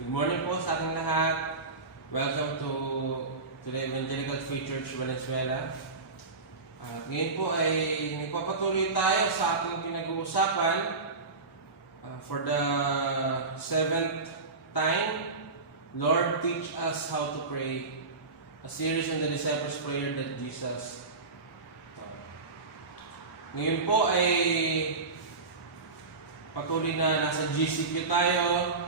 Good morning po sa ating lahat. Welcome to the Evangelical Free Church Valenzuela. At ngayon po ay nagpapatuloy tayo sa ating pinag-uusapan for the 7th time. Lord, teach us how to pray. A series on the disciples' prayer that Jesus. Ngayon po ay patuloy na nasa GCQ tayo.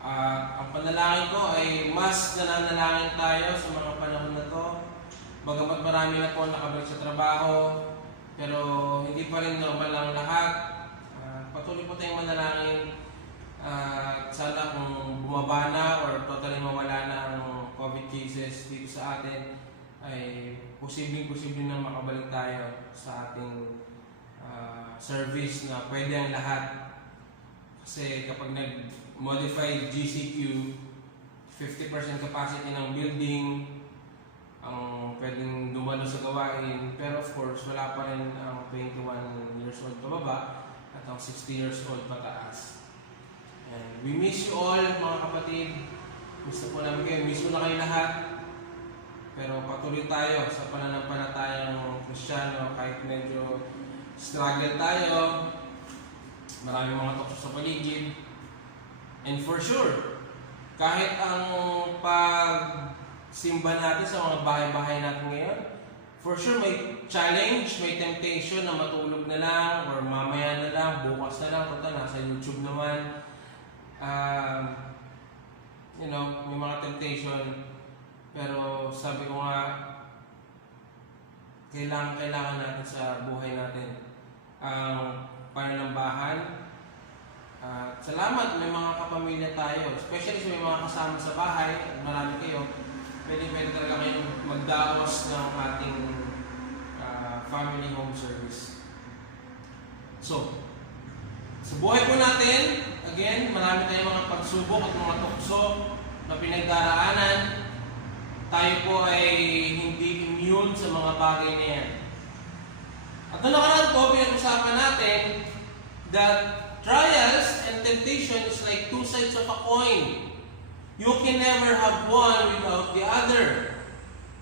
Ang panalangin ko ay mas nananalangin tayo sa mga panahon na to. Bagamat marami na po nakabalik sa trabaho, pero hindi pa rin normal ang lahat. Patuloy po tayong manalangin. Sana kung bumaba na or totally mawala na ang COVID cases dito sa atin, ay posibleng na makabalik tayo sa ating service na pwede ang lahat. Kasi kapag nag-modified GCQ, 50% capacity ng building ang pwedeng dumalo sa gawain. Pero of course, wala pa rin ang 21 years old pababa at ang 60 years old pataas. And we miss you all, mga kapatid. Gusto po namin kayo. Miss ko na kayo lahat. Pero patuloy tayo sa pananampalatayang Kristiyano kahit medyo struggle tayo. Maraming mga tukso sa paligid. And for sure, kahit ang pagsimba natin sa mga bahay-bahay natin ngayon, for sure may challenge, may temptation na matulog na lang or mamaya na lang, bukas na lang, total nasa YouTube naman. May mga temptation. Pero sabi ko nga, kailangan natin sa buhay natin ang pananambahan. Salamat, may mga kapamilya tayo, especially sa may mga kasama sa bahay, marami kayo. Pwede talaga kayo magdaos ng ating family home service. So, sa buhay po natin, again, marami tayong mga pagsubok at mga tukso na pinagdaraanan. Tayo po ay hindi immune sa mga bagay na yan. At noong nakaraan po, pinag-usapan natin that trials and temptation is like two sides of a coin. You can never have one without the other.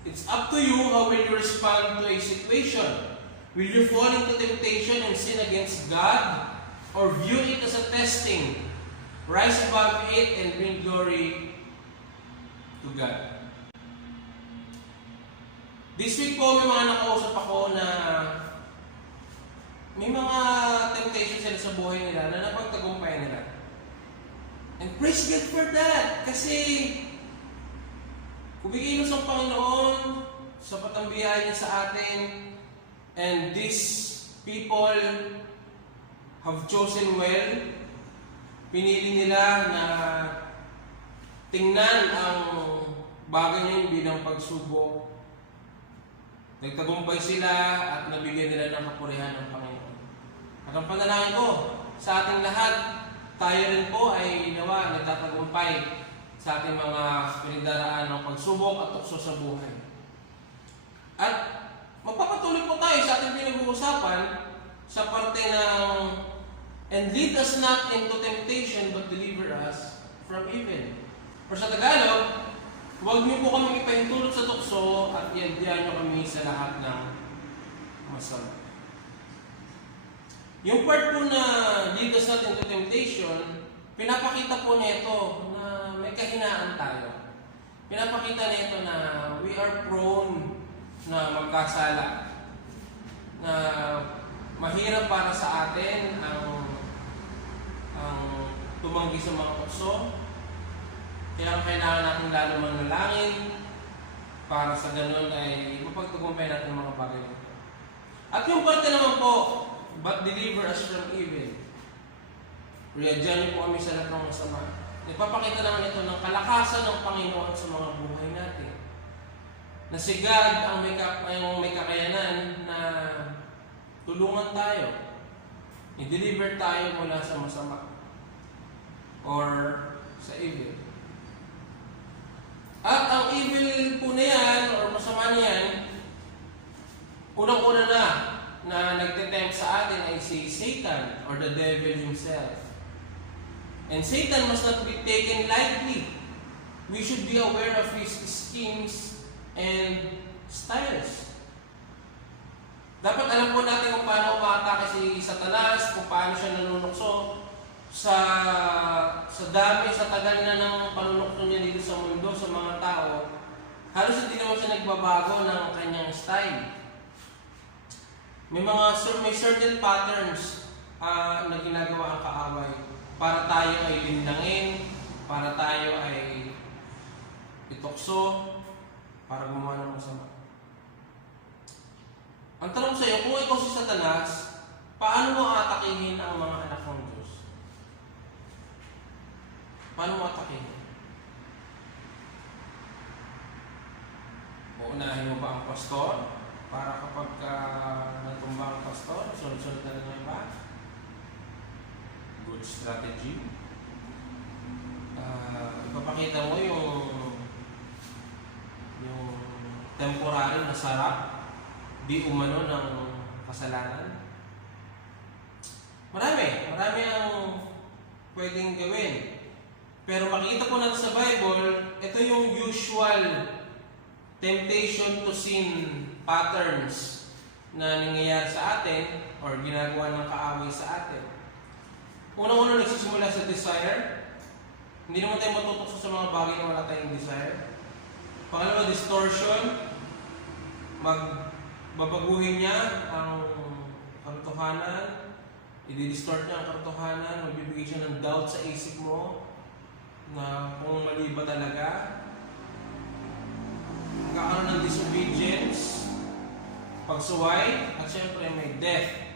It's up to you how will you respond to a situation. Will you fall into temptation and sin against God, or view it as a testing, rise above it, and bring glory to God? This week po, may mga nakausap ako na may mga temptations sila sa buhay nila na napagtagumpay nila. And praise God for that! Kasi kumikilos ang Panginoon sa patambihan niya sa atin, and these people have chosen well. Pinili nila na tingnan ang bagay niya bilang pagsubok. Nagtagumpay sila at nabigyan nila ng kapurihan ng Panginoon. At ang panalangin ko sa ating lahat, tayo rin po ay nawa nagtatagumpay sa ating mga pinagdaraan ng pagsubok at tukso sa buhay. At magpapatuloy po tayo sa ating pinag-uusapan sa parte ng and lead us not into temptation but deliver us from evil. Or sa Tagalog, huwag niyo po kami ipahintulot sa tukso at iadyahan niyo kami sa lahat ng masama. Yung part po na lead us not into temptation, pinapakita po nito na may kahinaan tayo. Pinapakita nito na we are prone na magkasala. Na mahirap para sa atin ang tumanggi sa mga tukso. Kaya kailangan natin lalo manalangin para sa ganun ay mapagtagumpay natin mga bagay. At yung parte naman po, but deliver us from evil. Riyadyan niyo po kami sa lahat ng masama. Nagpapakita naman ito ng kalakasan ng Panginoon sa mga buhay natin. Na si God ang may kakayanan na tulungan tayo. I-deliver tayo mula sa masama or sa evil. At ang evil po na yan, or masama niyan, unang-una na nagtetempt sa atin ay si Satan or the devil himself. And Satan must not be taken lightly. We should be aware of his schemes and styles. Dapat alam po natin kung paano umaatake si Satanas, kung paano siya nanunukso sa dami, sa tagal na ng panunukso niya dito sa mundo, sa mga tao. Halos hindi naman siya nagbabago ng kanyang style. May certain patterns na ginagawa ang kaaway para tayo ay linlangin, para tayo ay itukso, para gumawa ng masama. Ang tanong sa iyo, kung ikaw si Satanas, paano mo atakihin ang mga anak ng Diyos? Paano mo atakihin? Uunahin mo ba ang pastor? Para kapag natumba ang pastor, sunod-sunod na rin ang iba? Good strategy. Ipapakita mo yung temporary na sarap, di umano ng kasalanan. Marami ang pwedeng gawin. Pero makikita po natin sa Bible, ito yung usual temptation to sin patterns na nangyayari sa atin or ginagawa ng kaaway sa atin. Unang-una nagsisimula sa desire. Hindi naman tayo matutukso sa mga bagay na wala tayong desire. Pangalawa, distortion. Babaguhin niya ang katotohanan. I-distort niya ang katotohanan. Magbibigay siya ng doubt sa isip mo na kung mali ba talaga. Magkakaroon ng disobedience, pagsuway, at syempre may death.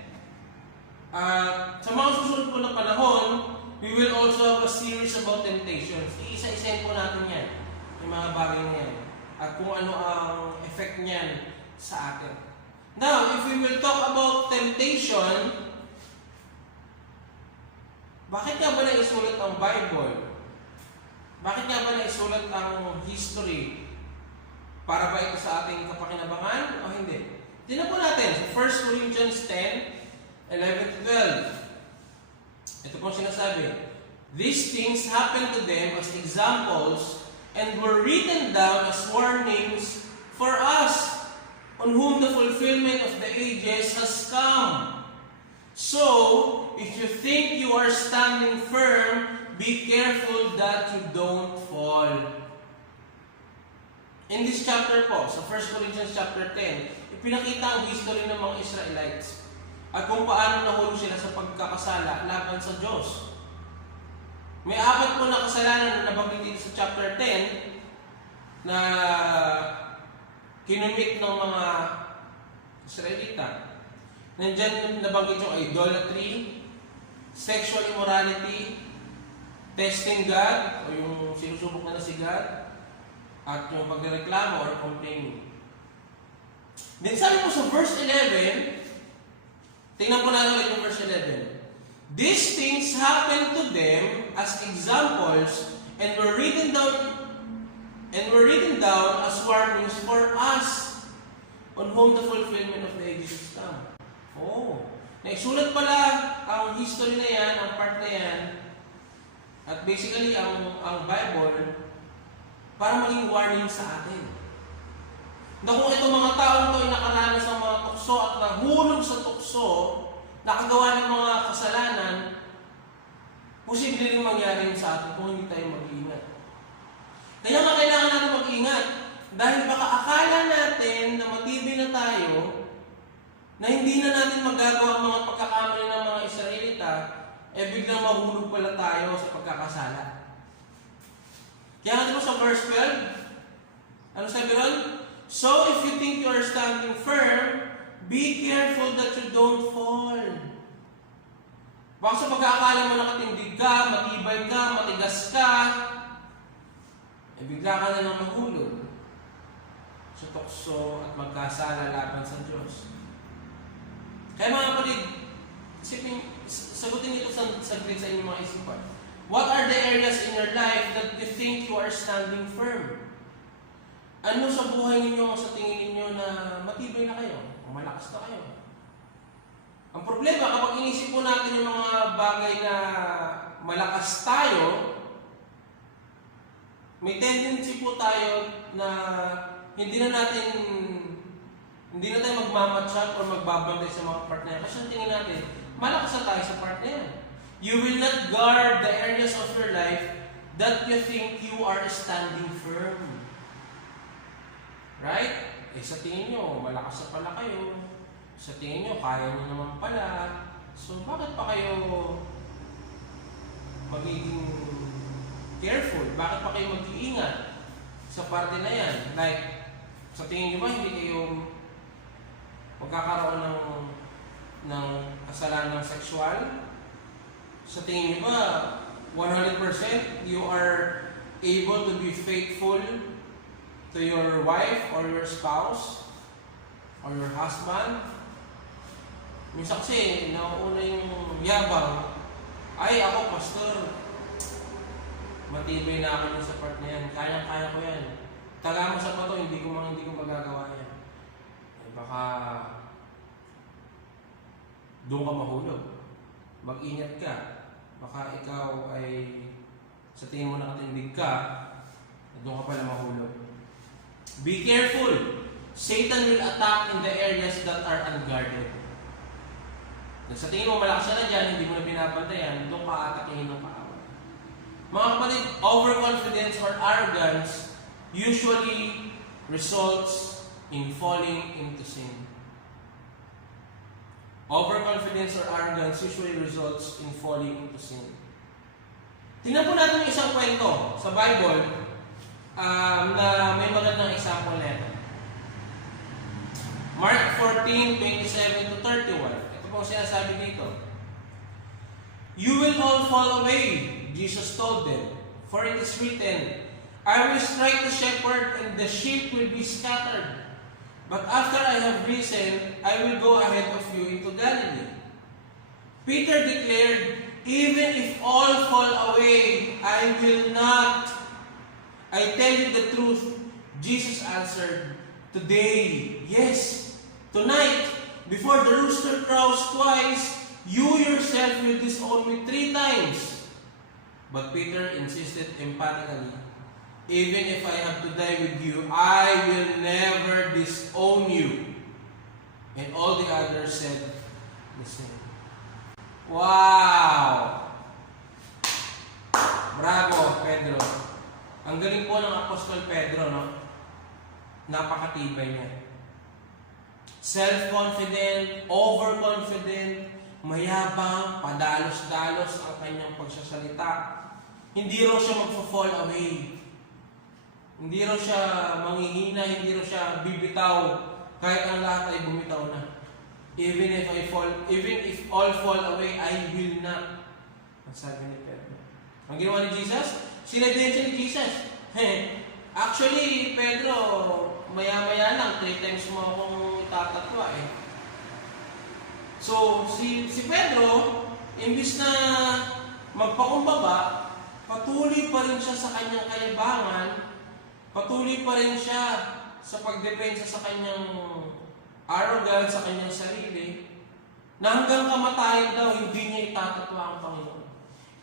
Sa mga susunod po na panahon, we will also have a series about temptations. Iisa-isayin po natin yan, yung mga bagay na yan, at kung ano ang effect niyan sa atin. Now, if we will talk about temptation, bakit nga ba naisulat ang Bible? Bakit nga ba naisulat ang history? Para ba ito sa ating kapakinabangan o hindi? Tingnan po natin sa 1 Corinthians 10:11-12. Ito po sinasabi. These things happened to them as examples and were written down as warnings for us, on whom the fulfillment of the ages has come. So, if you think you are standing firm, be careful that you don't fall. In this chapter po, sa 1 Corinthians chapter 10, ipinakita ang history ng mga Israelites at kung paano nahulog sila sa pagkakasala laban sa Diyos. May 4 po na kasalanan na nabanggit dito sa chapter 10 na kinumit ng mga Israelita. Nandyan nabanggit yung idolatry, sexual immorality, testing God, o yung sinusubok na si God, at yung pagreklamo or complaining. Then sabi mo sa verse 11, tingnan po natin yung verse 11. These things happened to them as examples and were written down as warnings for us, on whom the fulfillment of the ages has come. Oh, naisulat pala ang history na yan, ang part na yan, at basically ang Bible, para maging warning sa atin. Na kung itong mga taong ito ay nakaranas ng mga tukso at nahulog sa tukso, nakagawa ng mga kasalanan, posible rin mangyari sa atin kung hindi tayo mag-iingat. Kaya nga kailangan natin mag-ingat. Dahil baka akala natin na matibay na tayo, na hindi na natin magagawa ang mga pagkakamali ng mga Israelita, biglang mahulog pala tayo sa pagkakasala. Kaya nga sa verse 12, ano sabi ron? So if you think you are standing firm, be careful that you don't fall. Baka sa pagkakala mo nakatindig ka, matibay ka, matigas ka, bigla ka na lang mahulog sa tukso at magkasala laban sa Diyos. Kaya mga kapatid, sagutin ito saglit sa inyong mga isipan. What are the areas in your life that you think you are standing firm? Ano sa buhay ninyo, sa tingin ninyo na matibay na kayo, o malakas na kayo? Ang problema, kapag inisip po natin yung mga bagay na malakas tayo, may tendency po tayo na hindi na tayo magmamatchat or magbabantay sa mga partner. Kasi ang tingin natin, malakas na tayo sa partner. You will not guard the areas of your life that you think you are standing firm. Right? Sa tingin nyo, malakas na pala kayo. Sa tingin nyo, kaya nyo naman pala. So, bakit pa kayo magiging careful? Bakit pa kayo mag-iingat sa parte na yan? Like, sa tingin nyo ba, hindi kayo magkakaroon ng kasalanan sexual? Sa tingin nyo ba, 100% you are able to be faithful to your wife or your spouse or your husband? Minsan kasi, nauuna yung yabang, ay ako pastor, matibay na ako sa part na yan, kaya ko yan. Taga mo sa pato, hindi ko magagawa yan. Ay baka doon ka mahulog. Mag-ingat ka. Baka ikaw ay sa tingin mo nakatindig ka, doon ka pala mahulog. Be careful. Satan will attack in the areas that are unguarded. Sa tingin mo malakas na dyan, hindi mo na binabantayan, doon ka atakihin ng kaaway. Mga kapatid, overconfidence or arrogance usually results in falling into sin. Overconfidence or arrogance usually results in falling into sin. Tingnan po natin yung isang kwento sa Bible na may magandang example nito. Mark 14:27 to 31. Ito po ang sinasabi dito. You will all fall away, Jesus told them, for it is written, I will strike the shepherd and the sheep will be scattered. But after I have risen, I will go ahead of you into Galilee. Peter declared, even if all fall away, I will not. I tell you the truth. Jesus answered, today, yes, tonight, before the rooster crows twice, you yourself will disown me 3 times. But Peter insisted emphatically, even if I have to die with you, I will never disown you. And all the others said the same. Wow! Bravo, Pedro. Ang galing po ng Apostol Pedro, no? Napakatibay niya. Self-confident, overconfident, mayabang, padalos-dalos ang kanyang pagsasalita. Hindi raw siya magfa-fall away. Hindi raw siya manghihina, hindi raw siya bibitaw kahit ang lahat ay bumitaw na. Even if all fall away, I will not. Ang sabi ni Pedro. Ang ginawa ni Jesus? Sinadensya ni Jesus. Actually, Pedro, maya-maya lang, 3 times mo akong itatatwa eh. So, si Pedro, imbis na magpakumbaba, patuloy pa rin siya sa kanyang kayabangan, patuloy pa rin siya sa pagdepensa sa kanyang arrogance, sa kanyang sarili, na hanggang kamatayan daw, hindi niya itatatwa ang Panginoon.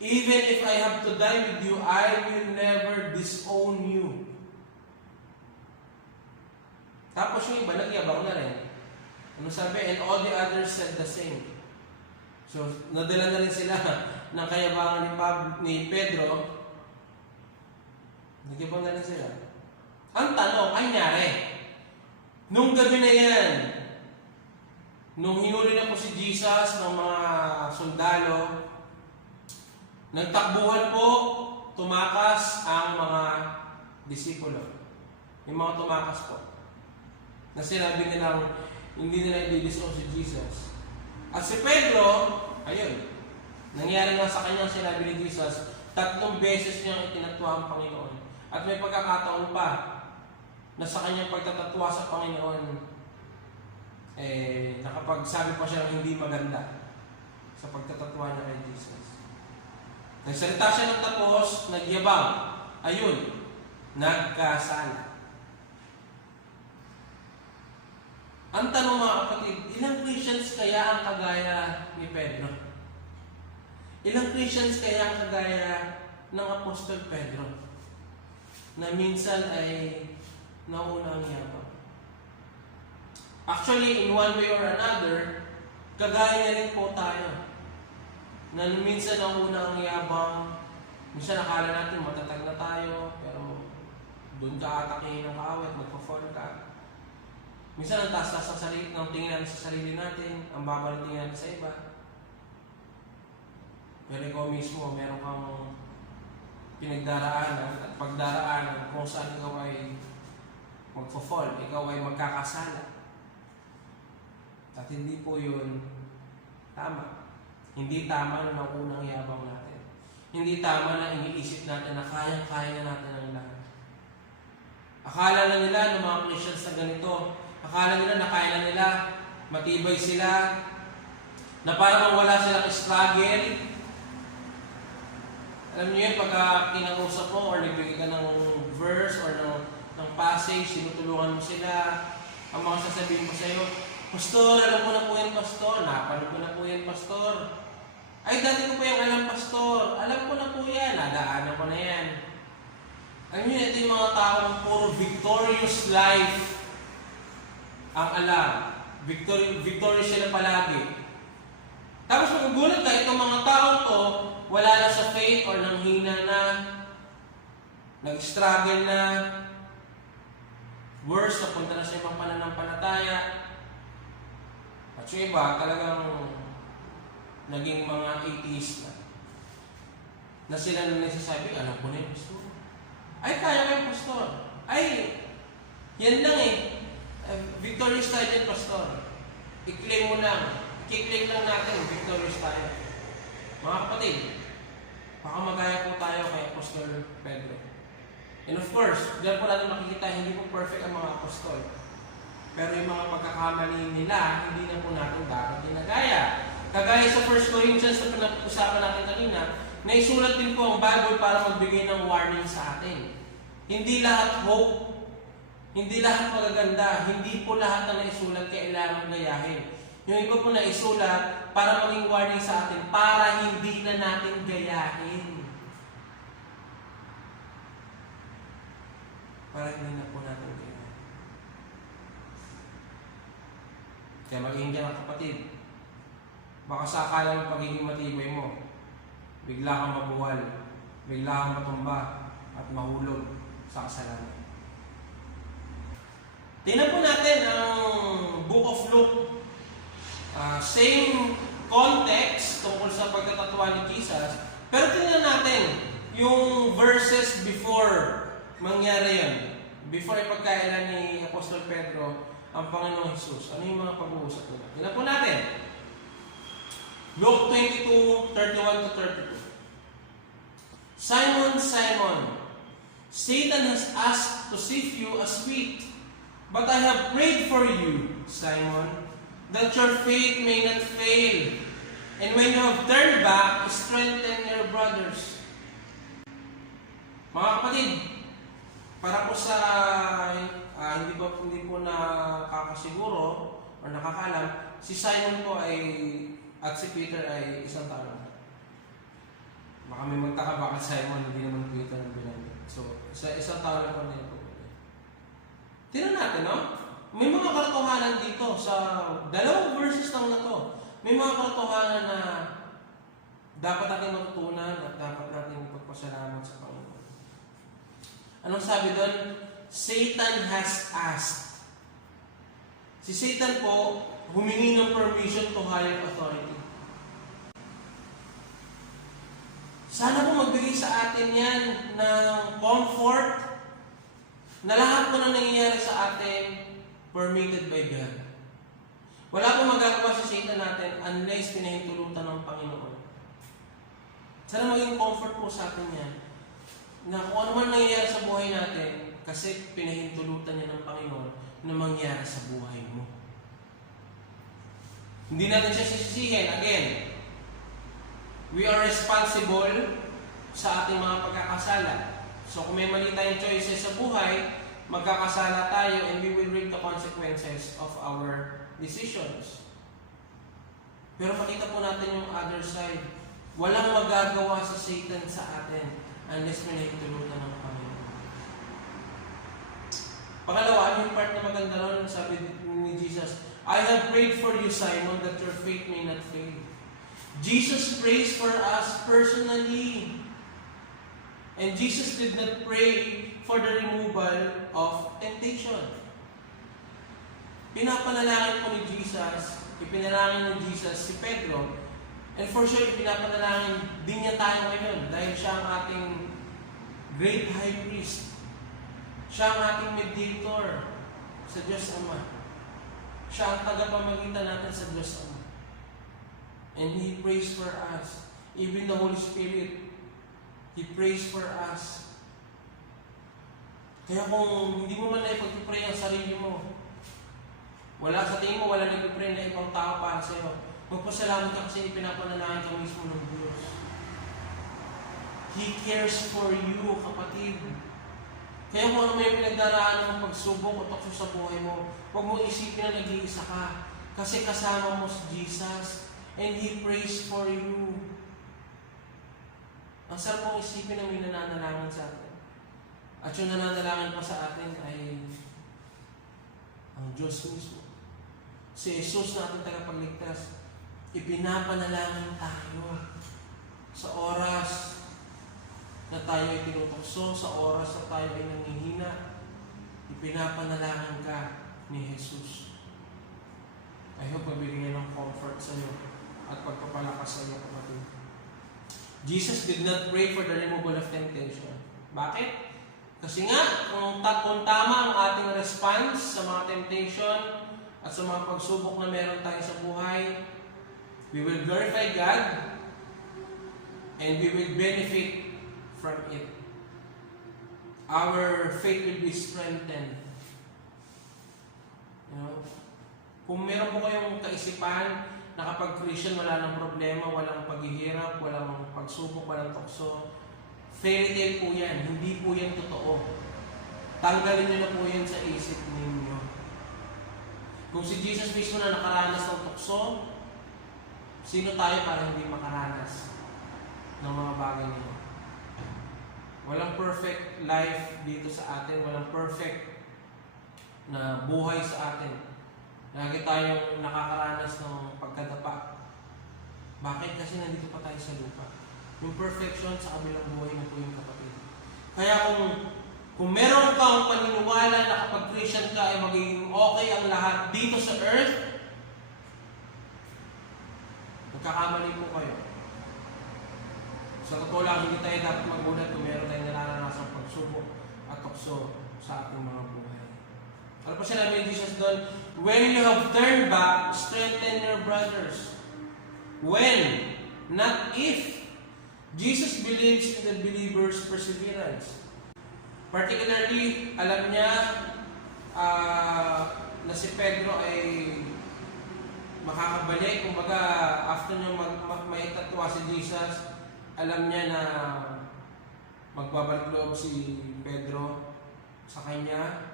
Even if I have to die with you, I will never disown you. Tapos yung iba, nagyabang na rin. Ano sabi? And all the others said the same. So, nadala na rin sila ng kayabangan ni Pedro. Nagyabang na rin sila. Ang tanong, ay nangyari. Nung gabi na yan, nung hinuli na po si Jesus ng mga sundalo, nagtakbuhan po, tumakas ang mga disipulo. Yung mga tumakas po. Na sinabi nilang hindi nila i-disown si Jesus. At si Pedro, ayun, nangyari nga sa kanya sinabi ni Jesus, 3 beses niyang itinatwa ang Panginoon. At may pagkakataon pa na sa kanyang pagtatatwa sa Panginoon, nakapagsabi pa siya ng hindi maganda sa pagtatatwa niya kay Jesus. Nagsalita siya ng tapos, nagyabang. Ayun, nagkasala. Ang tanong mga kapatid, ilang Christians kaya ang kagaya ni Pedro? Ilang Christians kaya ang kagaya ng Apostol Pedro na minsan ay nauna ang yabang? Actually, in one way or another, kagaya na rin po tayo na minsan nauna ang yabang. Minsan akala natin matatag na tayo, pero doon ka atakihin ng kaawit, magpa-fall ka. Minsan ang taas-taas ang sarili, ng tingin natin sa sarili natin, ang baba ng tingin natin sa iba. Pero ikaw mismo, meron kang pinagdaraanan at pagdaraanan kung saan ikaw ay magpa-fall, ikaw ay magkakasala. At hindi po yun tama. Hindi tama na naunang yabang natin. Hindi tama na iniisip natin na kayang-kaya na natin ang lahat. Akala na nila ng mga Christians na ganito, akala nila na kaya na nila, matibay sila, na parang wala silang struggle. Alam niyo yun, pagka kinakausap mo or nagbigay ka ng verse or ng passage, sinutulungan mo sila, ang mga sasabihin ko sa iyo, Pastor, alam ko na po yan, Pastor. Napanood ko na po yan, Pastor. Ay, dati ko po yung alam, Pastor. Alam ko na po yan. Nadaanan ko na yan. Alam niyo, ito yung mga taong puro victorious life ang alam. Victorious sila palagi. Tapos magugulat ka, itong mga taong to, wala na sa faith or nanghina na, nag-struggle na, worse, napunta na sa ibang pananampalataya. At yung iba, talagang naging mga atheist na sila na nagsasabi, alam ko na yung Pastor. Ay, kaya ko yung Pastor. Ay, yan lang eh. Victorious tayo din, Pastor. I-claim mo lang. I-claim lang natin, victorious tayo. Mga kapatid, baka magaya po tayo kay Apostol Pedro. And of course, diyan po natin makikita, hindi po perfect ang mga apostol. Pero yung mga pagkakamali nila, hindi na po natin dapat ginagaya. Kagaya sa 1 Corinthians na pinag-usapan natin kanina, naisulat din po ang Bible para magbigay ng warning sa atin. Hindi lahat hope, hindi lahat magaganda, hindi po lahat na naisulat kailangan gayahin. Yung iba po naisulat para maging warning sa atin, para hindi na natin gayahin. Para hindi na po natin gayahin. Kaya mag-iingat ang kapatid. Baka sa akala ng pagiging matibay mo, bigla kang mabuwal, bigla kang matumba, at mahulog sa kasalanan. Tingnan po natin ang Book of Luke. Same context tungkol sa pagkatatwa ni Jesus. Pero tingnan natin yung verses before mangyari yan. Before ipagkailan ni Apostol Pedro ang Panginoong Jesus. Ano yung mga pag-uusap nila? Tingnan po natin. Luke 22:31-32. Simon, Simon, Satan has asked to sift you as wheat, but I have prayed for you, Simon, that your faith may not fail. And when you have turned back, strengthen your brothers. Mga kapatid, para po sa hindi po nakakasiguro o nakakalam, si Simon po at si Peter ay isang tao. Baka may magtaka, baka Simon hindi naman Peter ang binanggit. So, isang tao lang po na ito. Tingnan natin, no? May mga katotohanan dito sa dalawang verses lang na to. May mga katotohanan na dapat natin matutunan at dapat natin ipagpasalamat sa Panginoon. Anong sabi doon? Satan has asked. Si Satan po, humingi ng permission to higher authority. Sana po magbigay sa atin yan ng comfort na lahat po na nangyayari sa atin permitted by God. Wala po magagawa si Satan natin unless pinahintulutan ng Panginoon. Sana maging comfort po sa atin yan na kung ano man nangyayari sa buhay natin, kasi pinahintulutan niya ng Panginoon na mangyari sa buhay mo. Hindi natin siya sisisihin. Again, we are responsible sa ating mga pagkakasala. So kung may mali tayong choices sa buhay, magkakasala tayo and we will reap the consequences of our decisions. Pero makita po natin yung other side. Walang magagawa sa Satan sa atin unless may naitulutan ng Panginoon. Pangalawa, yung part na maganda ron, sabi ni Jesus, I have prayed for you, Simon, that your faith may not fail. Jesus prays for us personally. And Jesus did not pray for the removal of temptation. Pinapanalangin po ni Jesus, ipinalangin ni Jesus si Pedro, and for sure, pinapanalangin din niya tayo ngayon dahil siya ang ating great high priest. Siya ang ating mediator sa Diyos Ama. Siya ang tagapamagitan natin sa Diyos Ama. And He prays for us. Even the Holy Spirit, He prays for us. Kaya kung hindi mo man na ipag-pray ang sarili mo, wala sa tingin mo, wala nag-pray na ibang tao para sa iyo, magpasalamat ka kasi ipinapanalangin ka mismo ng Diyos. He cares for you, kapatid. Kaya kung ano may pinagdaraan ng pagsubok o tukso sa buhay mo, huwag mo isipin na nag-iisa ka. Kasi kasama mo si Jesus and He prays for you. Ang sarap mong isipin na may nananalangin sa atin. At yung nananalangin pa sa atin ay ang Diyos mismo. Si Jesus na ating tagapagligtas, ipinapanalangin tayo sa oras na tayo ay tinutukso, sa oras na tayo ay nangihina, ipinapanalangin ka ni Jesus. I hope mabigyan ng comfort sa iyo at pagpapalakas sa iyo, kapatid. Jesus did not pray for the removal of temptation. Bakit? Kasi nga, kung tama ang ating response sa mga temptation at sa mga pagsubok na meron tayo sa buhay, we will glorify God and we will benefit from it. Our faith will be strengthened. You know? Kung meron po kayong kaisipan na kapag Christian wala nang problema, walang paghihirap, walang pagsubok, walang tukso, fairy tale po yan. Hindi po yan totoo. Tanggalin nyo na po yan sa isip ninyo. Kung si Jesus mismo na nakaranas ng tukso, sino tayo para hindi makaranas ng mga bagay nito? Walang perfect life dito sa atin. Walang perfect na buhay sa atin. Lagi tayong nakakaranas ng pagkadapa. Bakit? Kasi nandito pa tayo sa lupa. Yung perfection sa kabilang buhay na po yung kapatid. Kaya kung meron kang paniniwala na kapag Christian ka ay magiging okay ang lahat dito sa earth, nagkakamali po kayo. Sa totoo lang, hindi tayo dapat magulat kung meron tayong nararanasan pagsubok at tukso sa ating mga buhay. Ano pa sinabi ni Jesus doon? When you have turned back, strengthen your brothers. When, not if. Jesus believes in the believer's perseverance. Particularly, alam niya na si Pedro ay makakabalik. Kumbaga, after niya maitatwa si Jesus, alam niya na magbabalik loob si Pedro sa kanya.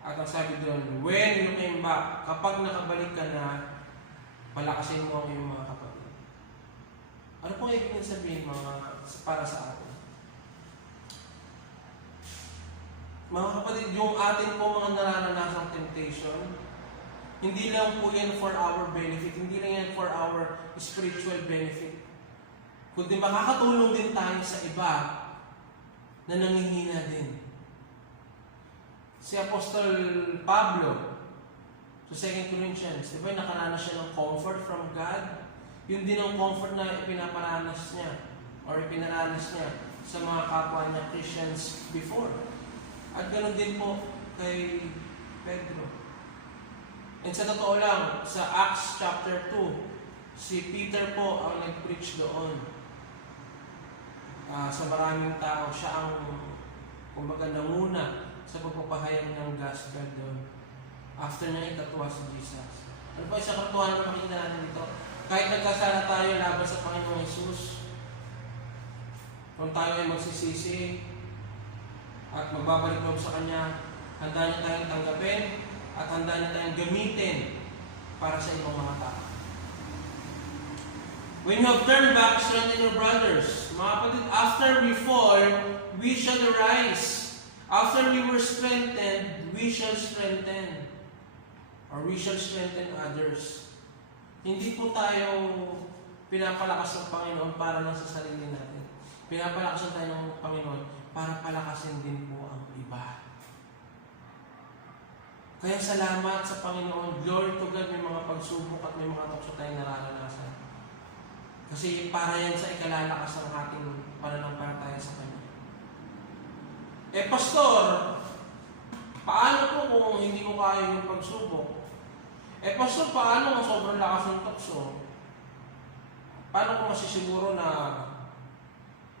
At ang sabi doon, when you came back, kapag nakabalik ka na, palakasin mo ang iyong mga kapatid. Ano pong ibig sabihin para sa atin? Mga kapatid, yung atin po mga nararanasang temptation, hindi lang po yan for our benefit, hindi lang yan for our spiritual benefit. Kundi makakatulong din tayo sa iba na nangihina din. Si Apostol Pablo, sa 2 Corinthians, di ba nakaranas siya ng comfort from God? Yun din ang comfort na ipinaparanas niya or ipinaranas niya sa mga kapwa niya Christians before. At ganoon din po kay Pedro. And sa totoo lang, sa Acts chapter 2, si Peter po ang nag-preach doon. Sa maraming tao, siya ang kumbaga nanguna sa pagpapahayag ng gospel doon. After niya itatwa si Jesus. Ano pa isang katuhan na makikita natin dito? Kahit nagkasala tayo laban sa Panginoong Jesus, kung tayo ay magsisisi at magbabalik loob sa Kanya, handa niya tayong tanggapin at handa niya tayong gamitin para sa ibang mga tao. When you have turned back, strengthen your brothers. Mga kapatid, after we fall, we shall arise. After we were strengthened, we shall strengthen. Or we shall strengthen others. Hindi po tayo pinapalakas ng Panginoon para lang sa sarili natin. Pinapalakas tayo ng Panginoon para palakasin din po ang iba. Kaya salamat sa Panginoon. Glory to God, may mga pagsubok at may mga tukso tayong nararanasan. Kasi para yan sa ikalalakas ng ating pananampalataya sa Kanya. Pastor, paano po kung hindi ko kaya yung pagsubok? Pastor, paano kung sobrang lakas ng tukso? Paano ko masisiguro na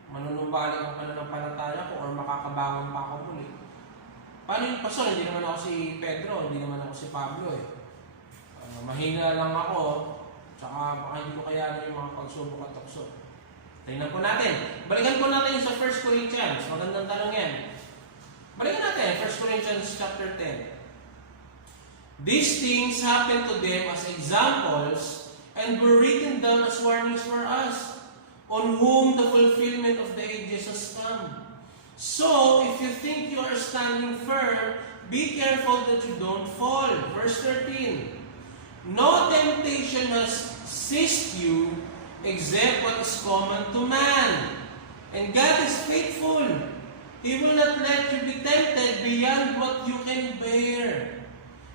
manunumbalik ang pananampalataya ko or makakabangon pa ako muli? Paano yung pastor? Hindi naman ako si Pedro, hindi naman ako si Pablo eh. Mahina lang ako, tsaka baka hindi ko kayanin yung mga pagsubok at tukso. Tingnan po natin. Balikan po natin sa 1 Corinthians. Magandang tanong yan. Balikan natin, 1 Corinthians chapter 10. These things happened to them as examples and were written down as warnings for us, on whom the fulfillment of the ages has come. So, if you think you are standing firm, be careful that you don't fall. Verse 13. No temptation has seized you except what is common to man. And God is faithful. He will not let you be tempted beyond what you can bear.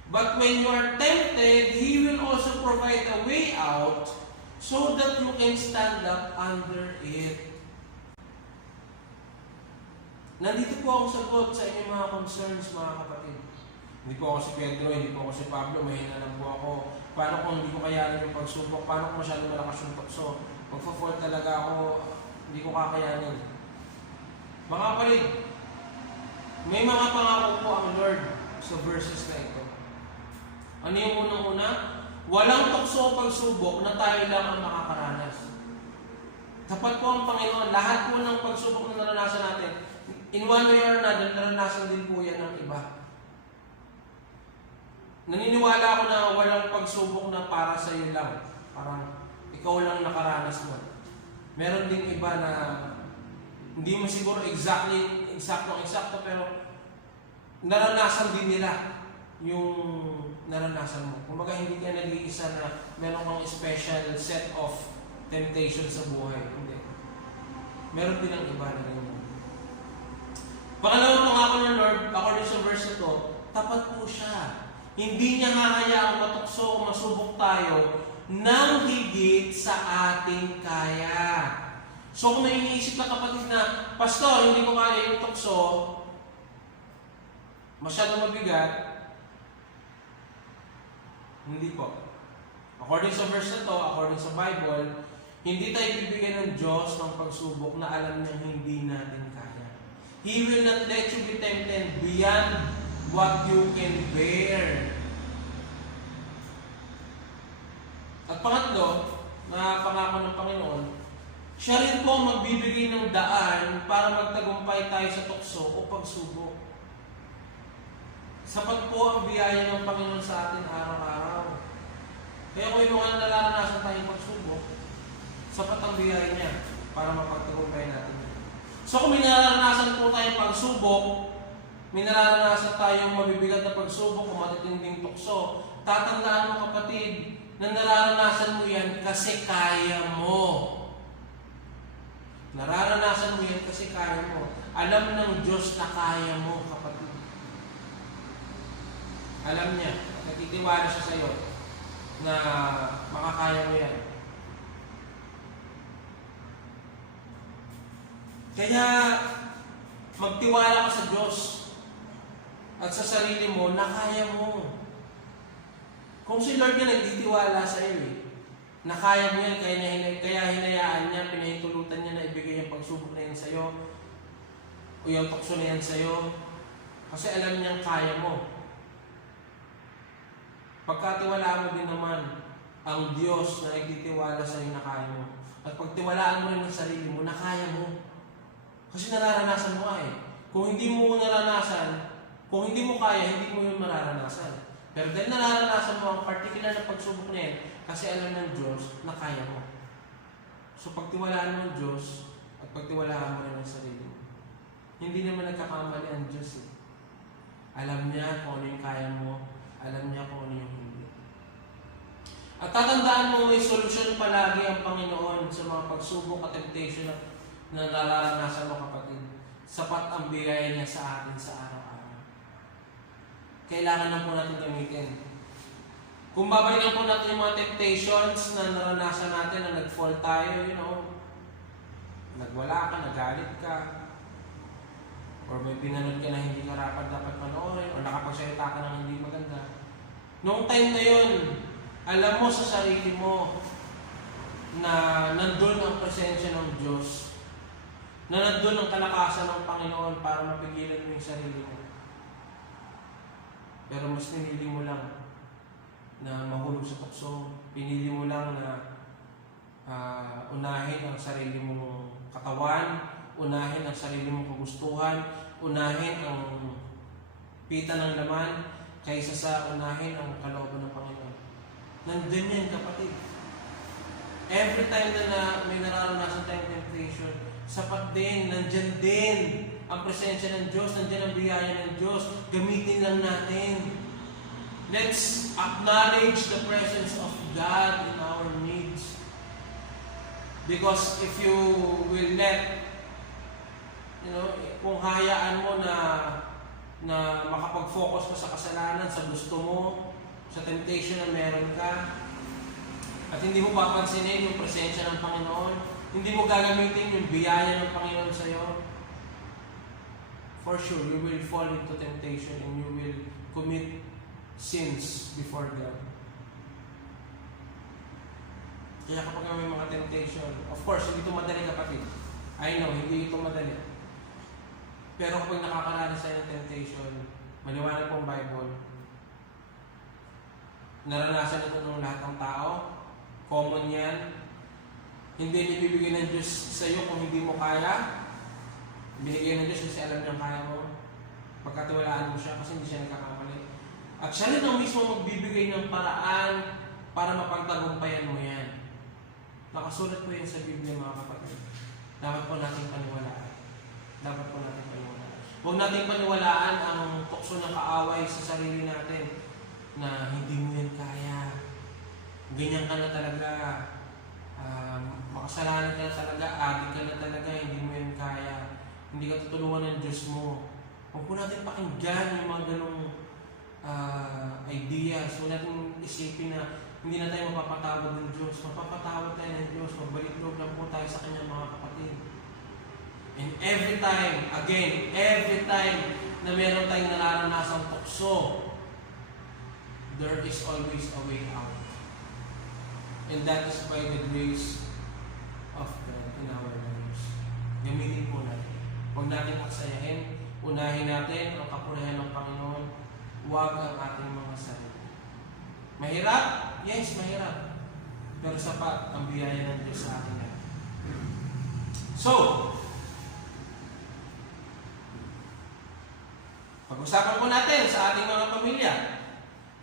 But when you are tempted, He will also provide a way out so that you can stand up under it. Nandito po ako sagot sa inyong mga concerns, mga kapatid. Hindi po ako si Pedro, hindi po ako si Pablo, mahina lang po ako. Paano kung hindi ko kayanin yung pagsubok? Paano kung masyado malakas yung tukso? Magpa-fall talaga ako, hindi ko kakayanin. Mga kapatid, may mga pangako po ang Lord sa verses na ito. Ano yung unang-una? Walang tukso o pagsubok na tayo lang ang makakaranas. Tapat po ang Panginoon, lahat po ng pagsubok na naranasan natin, in one way or another, naranasan din po yan ng iba. Naniniwala ako na walang pagsubok na para sa iyo lang. Parang ikaw lang nakaranas mo. Meron ding iba na hindi mo siguro eksakto, pero naranasan din nila yung naranasan mo. Kumbaga hindi ka nag-iisa na meron kang special set of temptation sa buhay. Hindi. Meron din ang iba na rin. Pangalawang pangako ng Lord, according sa verse na to, tapat po siya. Hindi niya hahayaang matukso o masubok tayo nang higit sa ating kaya. So kung may iniisip na kapatid na, Pastor, hindi ko kaya yung tukso, masyadong mabigat, hindi po. According sa verse na to, according sa Bible, hindi tayo bibigyan ng Diyos ng pagsubok na alam niya hindi natin kaya. He will not let you be tempted beyond what you can bear. At pangatlo, na pangako ng Panginoon, siya rin po magbibigay ng daan para magtagumpay tayo sa tukso o pagsubok. Sapat po ang biyaya ng Panginoon sa atin araw-araw. Kaya kung yung mga nararanasan tayong pagsubok, sapat ang biyaya niya para mapagtagumpay natin. So kung may nararanasan po tayong pagsubok, may nararanasan tayong mabibigat na pagsubok o matitinding tukso, tatandaan mo kapatid, na nararanasan mo yan kasi kaya mo. Nararanasan mo yan kasi kaya mo. Alam ng Diyos na kaya mo, kapatid. Alam niya, natitiwala siya sa iyo na makakaya mo yan. Kaya magtiwala ka sa Diyos at sa sarili mo na kaya mo. Kung si Lord na nagtitiwala sa iyo na kaya mo yan, kaya hinayaan niya, pinahintulutan niya na ibigay yung pagsubok na yan sa iyo o yung tukso na yan sa iyo kasi alam niyang kaya mo. Pagkatiwalaan mo din naman ang Diyos na nagtitiwala sa iyo na kaya mo. At pagtiwalaan mo rin ang sarili mo na kaya mo. Kasi nararanasan mo eh. Kung hindi mo naranasan, kung hindi mo kaya, hindi mo yun mararanasan. Pero dahil nararanasan mo ang particular na pagsubok na yan, kasi alam ng Diyos na kaya mo. So pagtiwalaan mo ang Diyos at pagtiwalaan mo rin ang sarili mo. Hindi naman nagkakamali ang Diyos eh. Alam niya kung ano yung kaya mo, alam niya kung ano yung hindi. At tatandaan mo may solusyon palagi ang Panginoon sa mga pagsubok at temptation na nararanasan mo, kapatid. Sapat ang biyaya niya sa atin sa araw-araw. Kailangan lang po natin gamitin. Kung babalikan po natin yung mga temptations na naranasan natin na nag-fall tayo, nagwala ka, nagalit ka, or may pinanood ka na hindi ka dapat panoorin, or nakapagsalita ka ng hindi maganda. Noong time na yun, alam mo sa sarili mo na nandun ang presensya ng Diyos, na nandun ang kalakasan ng Panginoon para mapigilan mo yung sarili mo. Pero mas pinili mo lang na mahulog sa tukso. Pinili mo lang na unahin ang sarili mong katawan, unahin ang sarili mong kagustuhan, unahin ang pita ng laman, kaysa sa unahin ang kalooban ng Panginoon. Nandun yan, kapatid. Every time na may nararanasan tayong temptation, sapat din, nandyan din ang presensya ng Diyos, nandyan ang biyaya ng Diyos. Gamitin lang natin. Let's acknowledge the presence of God in our needs. Because if you will let, kung hayaan mo na makapag-focus ka sa kasalanan, sa gusto mo, sa temptation na meron ka, at hindi mo papansinin yung presensya ng Panginoon, hindi mo gagamitin yung biyaya ng Panginoon sa iyo, for sure, you will fall into temptation and you will commit sins before God. Kaya kapag may mga temptation, of course, hindi ito madali, kapatid. I know, hindi ito madali. Pero kapag nakakaranas sa temptation, maliwanag po ang Bible, naranasan ito ng lahat ng tao, common yan. Hindi ibibigay ng Diyos sa iyo kung hindi mo kaya. Binigyan ng Diyos kasi alam niyang kaya mo. Pagkatiwalaan mo siya kasi hindi siya nagkakamali. At siya rin ang mismo magbibigay ng paraan para mapagtagumpayan mo yan. Nakasulat po yan sa Biblia, mga kapatid. Dapat po natin paniwalaan. Dapat po natin paniwalaan. Huwag natin paniwalaan ang tukso ng kaaway sa sarili natin na hindi mo yan kaya. Ganyan ka na talaga. Makasalanan ka na talaga. Adik ka na talaga. Hindi mo yan kaya. Hindi ka tutulungan ng Diyos mo. Huwag po natin pakinggan yung mga ganong ideas. Huwag natin isipin na hindi na tayo mapapatawad ng Diyos. Mapapatawad tayo ng Diyos. Magbalik loob lang po tayo sa Kanya, mga kapatid. And every time na meron tayong nararanasang tukso, there is always a way out. And that is by the grace of God in our lives. Gamitin po natin. Huwag natin aksayahin. Unahin natin ang kapurihan ng Panginoon. Huwag ang ating mga sarili. Mahirap? Yes, mahirap. Pero sapat ang biyaya ng Diyos sa atin. So, pag-usapan po natin sa ating mga pamilya.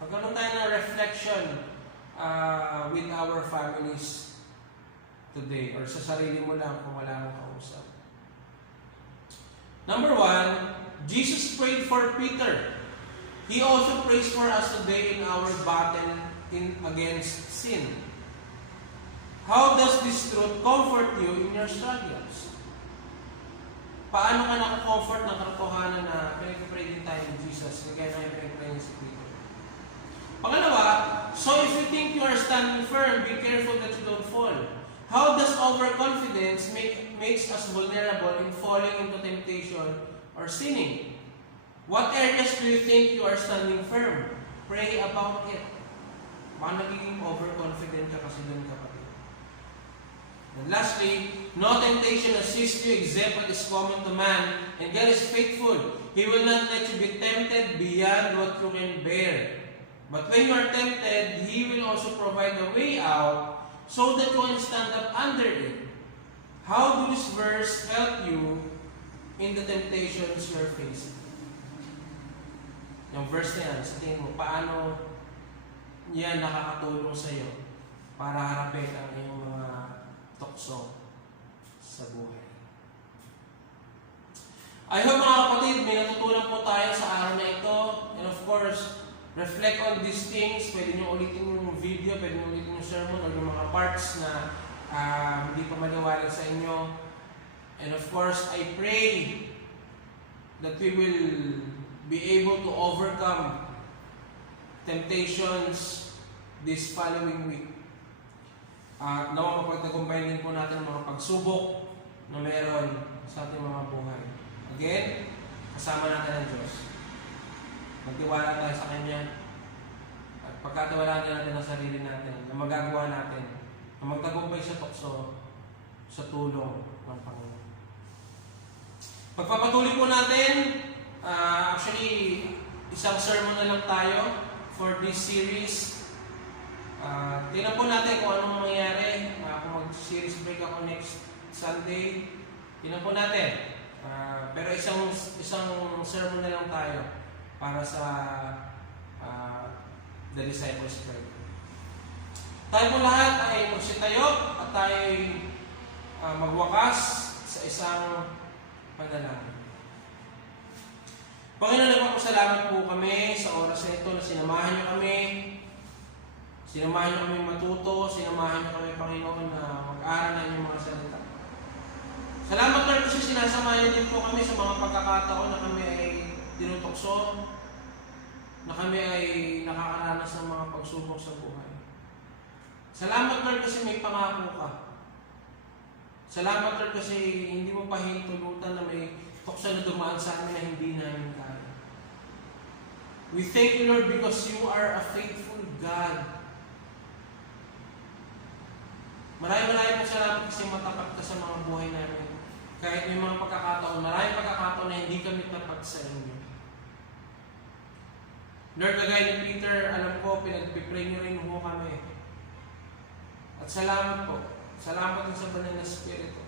Pagkaroon tayo ng reflection with our families today, or sa sarili mo lang kung wala mong kausap. Number 1, Jesus prayed for Peter. He also prays for us today in our battle against sin. How does this truth comfort you in your struggles? Paano ka nakakomfort ng katotohanan na pinag-pray din tayo ni Jesus, kagaya na yung pinag-pray niya si Peter? Pangalawa, so if you think you are standing firm, be careful that you don't fall. How does overconfidence makes us vulnerable in falling into temptation or sinning? What areas do you think you are standing firm? Pray about it. Baka nagiging overconfident ka kasi doon, kapatid. And lastly, no temptation assists you except what is common to man, and God is faithful. He will not let you be tempted beyond what you can bear. But when you are tempted, He will also provide a way out so that you can stand up under it. How does this verse help you in the temptations you are facing? Yung verse na yan, sa tingin mo, paano yan nakakatulong sa iyo para harapin ang iyong mga tukso? tukso sa buhay. I hope mga kapatid, may natutunan po tayo sa araw na ito. And of course, reflect on these things. Pwede nyo ulitin yung video, pwede nyo ulitin yung sermon or yung mga parts na hindi pa maliwanag sa inyo. And of course, I pray that we will be able to overcome temptations this following week. At nawa mapagtagumpayan din po natin ang mga pagsubok na meron sa ating mga buhay. Again, kasama natin ang Diyos. Magtiwala tayo sa Kanya. At pagkatiwalaan natin ang sarili natin, na magagawa natin, na magtagumpay sa tukso sa tulong ng Panginoon. Pagpapatuloy po natin, actually, isang sermon na lang tayo for this series. Tingnan po natin kung anong mangyayari. Kung mag-series break ako next Sunday, tingnan po natin. Pero isang sermon na lang tayo para sa The Disciples' Break. Tayo po lahat ay magsitayo at tayo ay magwakas sa isang panalangin. Panginoon, nagpapasalamat po kami sa oras na ito na sinamahan niyo kami. Sinamahan niyo kami matuto, sinamahan niyo kami, Panginoon, na mag-aral na inyong mga salita. Salamat Lord kasi sinasamahan din po kami sa mga pagkakataon na kami ay tinutokso, na kami ay nakakaranas ng mga pagsubok sa buhay. Salamat Lord kasi may pangako ka. Salamat Lord kasi hindi mo pa hintulutan na may tukso na dumaan sa amin na hindi namin kaya. We thank you Lord because you are a faithful God. Maraming salamat kasi matapat ka sa mga buhay namin. Kahit may mga pagkakataon, maraming pagkakataon na hindi kami tapat sa inyo. Lord, kagaya ni Peter, alam ko, pinagpipray niyo rin mo kami. At salamat po. Salamat din sa Banal na Espiritu.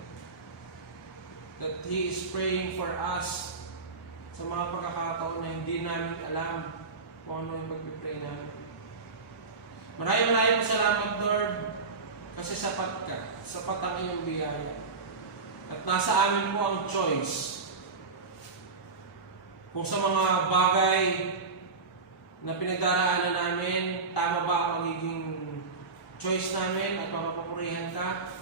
That He is praying for us sa mga pagkakataon na hindi namin alam kung ano yung pagpipray namin. Maraming salamat, Lord, kasi sapat ka. Sapat ang iyong biyaya. At nasa amin po ang choice. Kung sa mga bagay na pinagdaraanan namin, tama ba ang magiging choice namin at mapapurihan ka?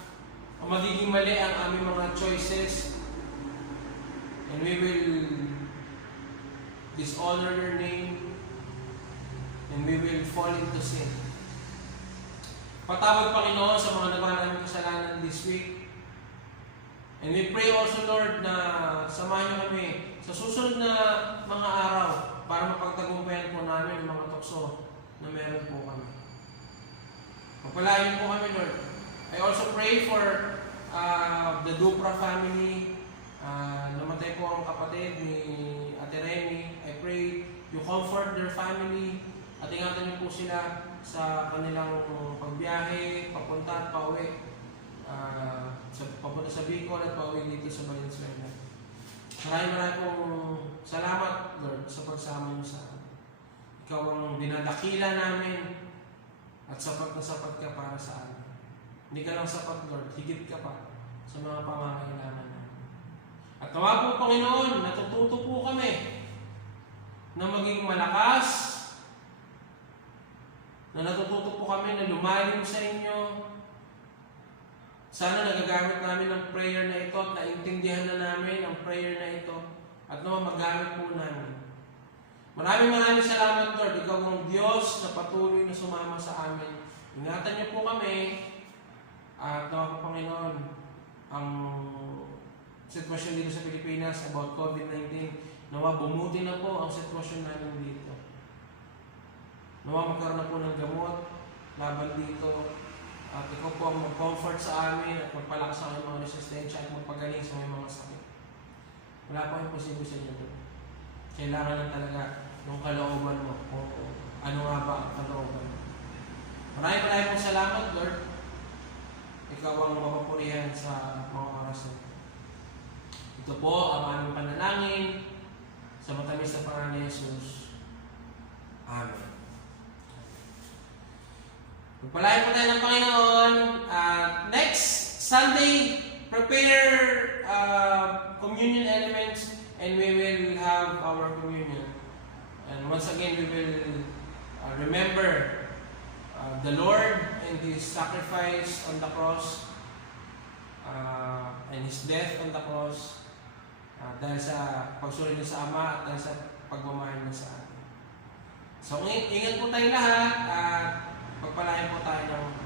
O magiging mali ang aming mga choices and we will dishonor your name and we will fall into sin. Patawad Panginoon sa mga nagawa namin kasalanan this week. And we pray also, Lord, na samahan niyo kami sa susunod na mga araw para mapagtagumpayan po namin ang mga tukso na meron po kami. Pagpalain po kami, Lord. I also pray for the Dupra family. Namatay po ang kapatid ni Ate Remy. I pray you comfort their family at ingatan niyo po sila sa kanilang pagbiyahe, papunta at pauwi. Papunta sa Bicol at pauwi dito sa Valenzuela. Maraming pong salamat, Lord, sa pagsama niyo sa amin. Ikaw ang dinadakila namin at sapat na sapat ka para sa amin. Hindi ka lang sapat, Lord, higit ka pa sa mga pangangailangan namin. At nawa po, Panginoon, natututo po kami na maging malakas, na natututo po kami na lumalim sa inyo. Sana nagagamit namin ang prayer na ito at naintindihan na namin ang prayer na ito at naman magamit po namin. Maraming salamat, Lord. Ikaw ang Diyos na patuloy na sumama sa amin. Ingatan niyo po kami at nawa po, Panginoon, ang sitwasyon dito sa Pilipinas about COVID-19. Nawa bumuti na po ang sitwasyon namin dito. Nawa magkaroon na po ng gamot laban dito. At ikaw po ang mag-comfort sa amin at magpalakas sa aming mga resistensya at magpagaling sa aming mga sakit. Wala po yung posible sa inyo doon. Kailangan lang talaga ng kalooban mo kung ano nga ba ang kalooban mo. Maraming pong salamat, Lord. Ikaw ang mapapurihan sa mga oras na ito. Ito po ang aming panalangin sa matamis na pangalan ni Jesus. Amen. Pagpalain po tayo ng Panginoon. Next Sunday, prepare communion elements and we will have our communion. And once again, we will remember the Lord and His sacrifice on the cross and His death on the cross dahil sa pagsunod niya sa Ama at dahil sa pagmamahal niya sa atin. So, ingat po tayong lahat at pagpalain po tayo ng